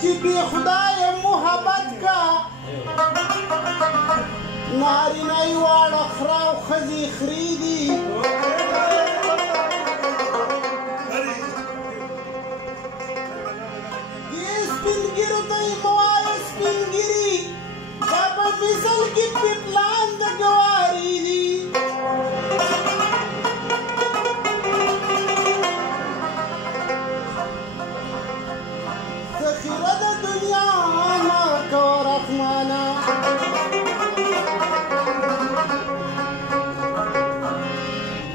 چې بې خدایه محبت کا نارینه یې واړه خره او ښځې خرې دي دې سپین ږیرو ته یې مه وایه سپین ږیري دا په مثل کې پیپلان د ګواري دي ذخیره د دنیا مه کوه رحمانه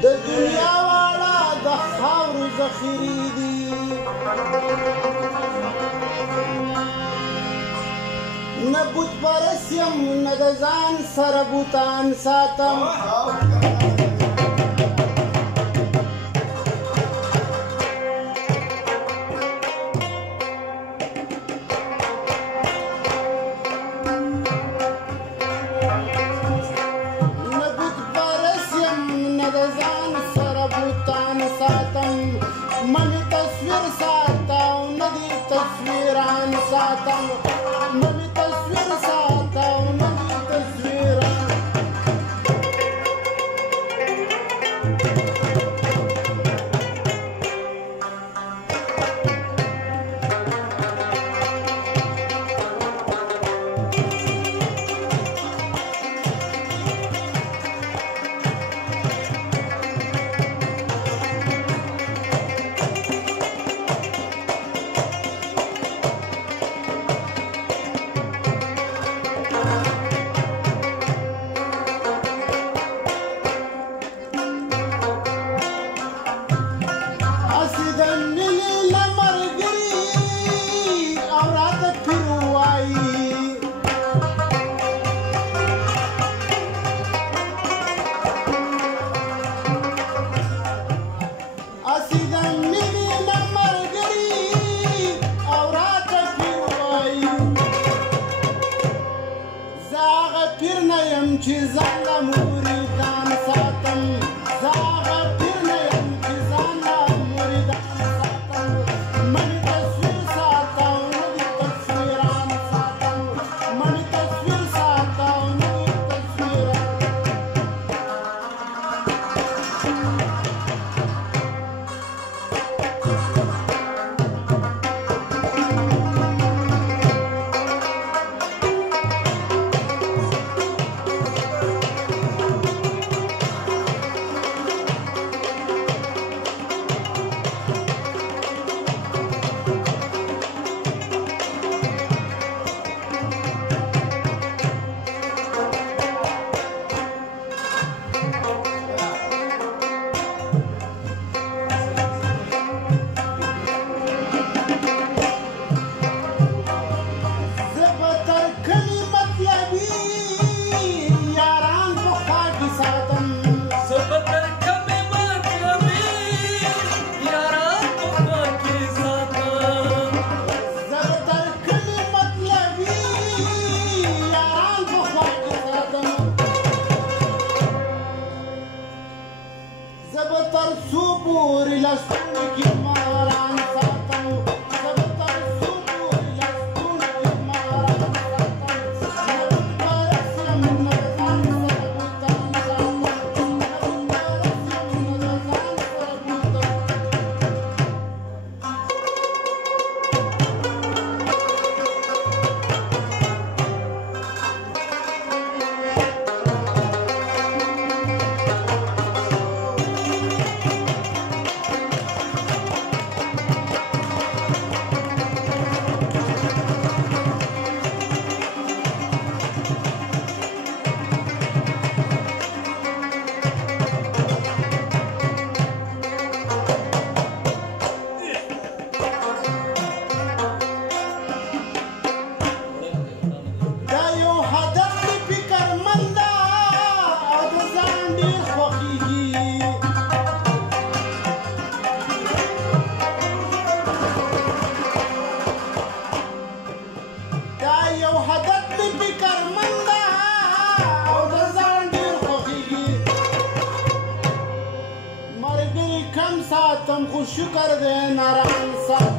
د دنیا واړه د خاورو ذخیرې دي نه بت پرست یم نه د ځان سره بوتان ساتم من تصویر ساتم ندی تصویران ساتم من تصویر ساتم ندی تصویران پیر نه یم چې ځان له مریدان ساتم زاغه پیر نه یم چې ځان له مریدان ساتم من تصویر ساتم ندی تصویران ساتم من تصویر ساتم ندی تصویران پوری لستون کی ماران ساتم زبتر سو پوری لستون کی ماران ساتم نبرسم نزان سربوتان ساتم نبرسم نزان سربوتان ساتم خو شکر دې ناران ساتم